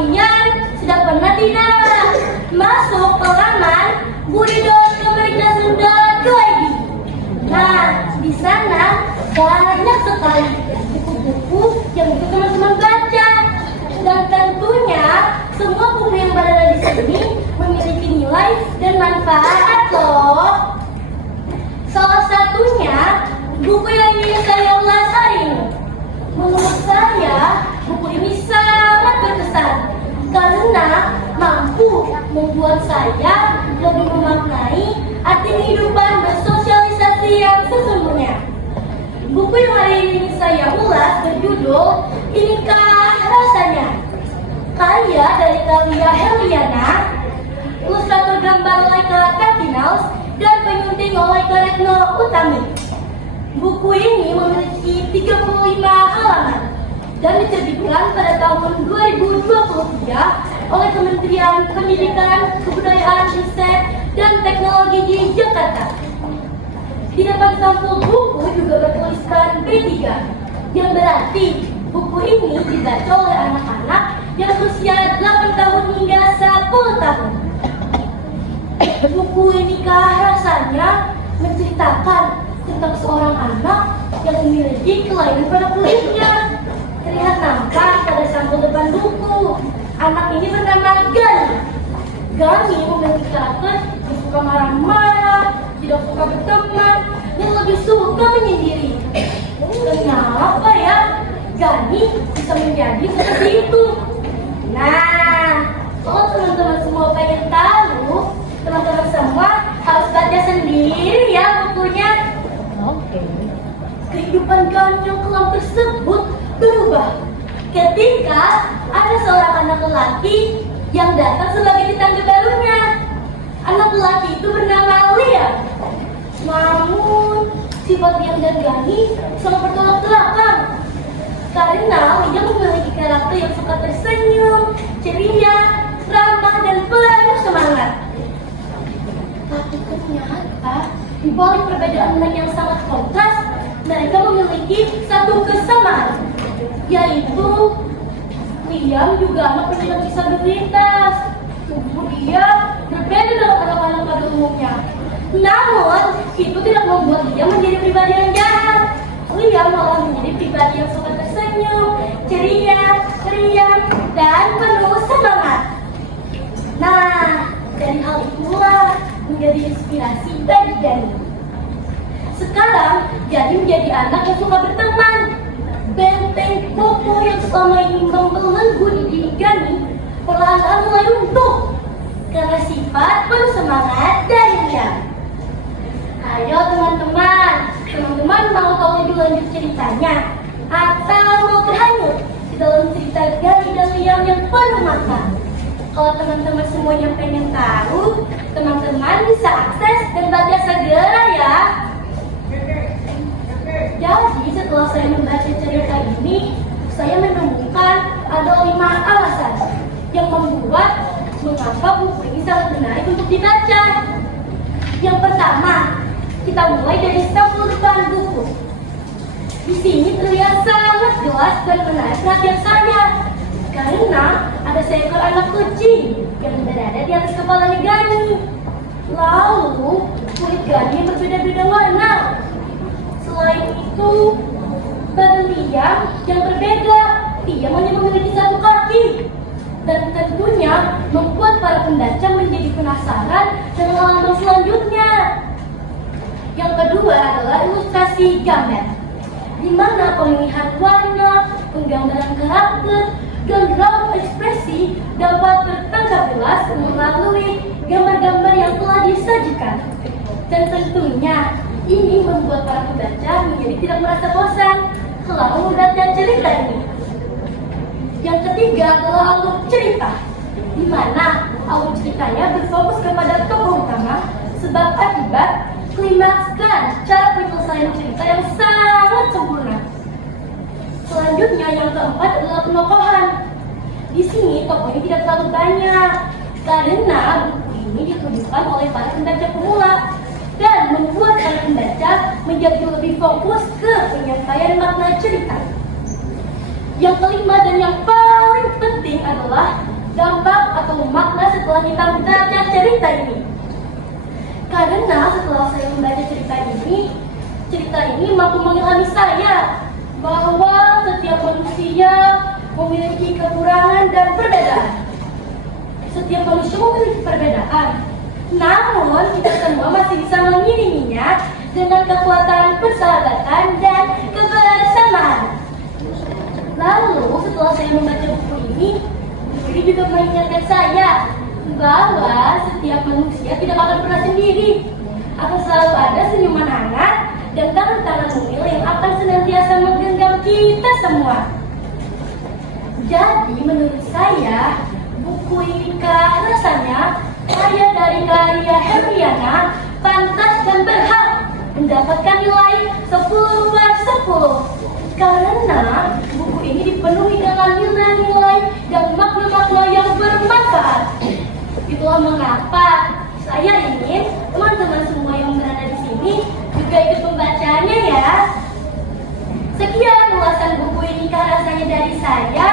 kalian sudah pernah tidak masuk halaman budi.kementerian.go.id? Nah, di sana banyak sekali buku-buku yang bisa teman-teman baca. Dan tentunya semua buku yang berada di sini memiliki nilai dan manfaat loh. Salah satunya buku yang ingin saya ulas hari ini. Menurut saya, buku ini sangat berkesan karena mampu membuat saya lebih memaknai arti kehidupan bersosialisasi yang sesungguhnya. Buku yang hari ini saya ulas berjudul Inikah Rasanya? Karya dari Kalia Heliana, ilustrator gambar oleh Kartinaus, dan penyunting oleh Retno Utami. Buku ini memiliki 35 halaman dan diterbitkan pada tahun 2023 oleh Kementerian Pendidikan, Kebudayaan, Riset, dan Teknologi di Jakarta. Di depan sampul buku juga bertuliskan B3, yang berarti buku ini dibaca oleh anak-anak yang berusia 8 tahun hingga 10 tahun. Buku Inikah Rasanya menceritakan tentang seorang anak yang memiliki kelainan pada kulitnya. Terlihat nampak pada sampul depan buku. Anak ini bernama Gani. Gani memiliki karakter yang suka marah-marah, tidak suka berteman, dan lebih suka menyendiri. Kenapa ya Gani bisa menjadi seperti itu? Nah, kalau teman-teman semua pengen tahu, teman-teman semua harus baca sendiri ya bukunya. Oke. Kehidupan Gani yang kelam tersebut berubah ketika ada seorang anak lelaki yang datang sebagai tetangga barunya. Anak lelaki itu bernama Liam. Namun sifat Liam dan Gani sangat bertolak belakang karena Liam memiliki karakter yang suka tersenyum, ceria, ramah, dan penuh semangat. Tapi ternyata di balik perbedaan mereka yang sangat kontras, mereka memiliki satu kesamaan, yaitu Liam juga anak penyandang disabilitas. Tubuh dia berbeda dengan anak-anak pada umumnya. Namun, itu tidak membuat Liam menjadi pribadi yang jahat. Liam malah menjadi pribadi yang suka tersenyum, ceria, riang, dan penuh semangat. Nah, dari hal itulah menjadi inspirasi bagi Gani. Sekarang, Gani menjadi anak yang suka berteman. Benteng kokoh yang selama ini membelenggu di diri Gani perlahan-lahan mulai runtuh karena sifat penuh semangat dari Liam. Ayo teman-teman mau tahu lebih lanjut ceritanya atau mau terhanyut di dalam cerita Gani dan Liam yang penuh makna? Kalau teman-teman semuanya pengen tahu, teman-teman bisa akses dan baca segera ya. Jadi setelah saya membaca cerita ini, saya menemukan ada 5 alasan yang membuat mengapa buku ini sangat menarik untuk dibaca. Yang pertama, kita mulai dari sampul depan buku. Di sini terlihat sangat jelas dan menarik perhatian saya karena ada seekor anak kucing yang berada di atas kepalanya Gani. Lalu kulit Gani berbeda-beda warna. Selain itu, badan Liam yang berbeda. Liam hanya memiliki satu kaki. Dan tentunya membuat para pembaca menjadi penasaran dengan halaman selanjutnya. Yang kedua adalah ilustrasi gambar, di mana pemilihan warna, penggambaran karakter, dan raut ekspresi dapat tertangkap jelas melalui gambar-gambar yang telah disajikan. Dan tentunya ini membuat para pembaca menjadi tidak merasa bosan selama membaca cerita ini. Yang ketiga adalah alur cerita, di mana alur ceritanya berfokus kepada tokoh utama, sebab akibat, klimaks, dan cara penyelesaian cerita yang sangat sempurna. Selanjutnya yang keempat adalah penokohan. Di sini tokohnya tidak terlalu banyak karena buku ini ditujukan oleh para pembaca pemula dan membuat para pembaca menjadi lebih fokus ke penyampaian makna cerita. Yang kelima dan yang paling penting adalah dampak atau makna setelah kita membaca cerita ini. Karena setelah saya membaca cerita ini mampu mengilhami saya bahwa setiap manusia memiliki kekurangan dan perbedaan. Setiap manusia memiliki perbedaan, namun kita semua masih bisa mengiriminya dengan kekuatan persahabatan dan kebersamaan. Lalu setelah saya membaca buku ini juga mengingatkan saya bahwa setiap manusia tidak akan pernah sendiri. Akan selalu ada senyuman hangat dan tangan-tangan mungil yang akan senantiasa menggenggam kita semua. Jadi menurut saya, buku ini rasanya kaya dari karya Hermiana pantas dan berhak mendapatkan nilai 10/10. Karena buku ini dipenuhi dengan nilai-nilai dan makna-makna yang bermanfaat. Itulah mengapa saya ingin teman-teman semua yang berada di sini juga ikut membacanya ya. Sekian ulasan buku ini rasanya dari saya.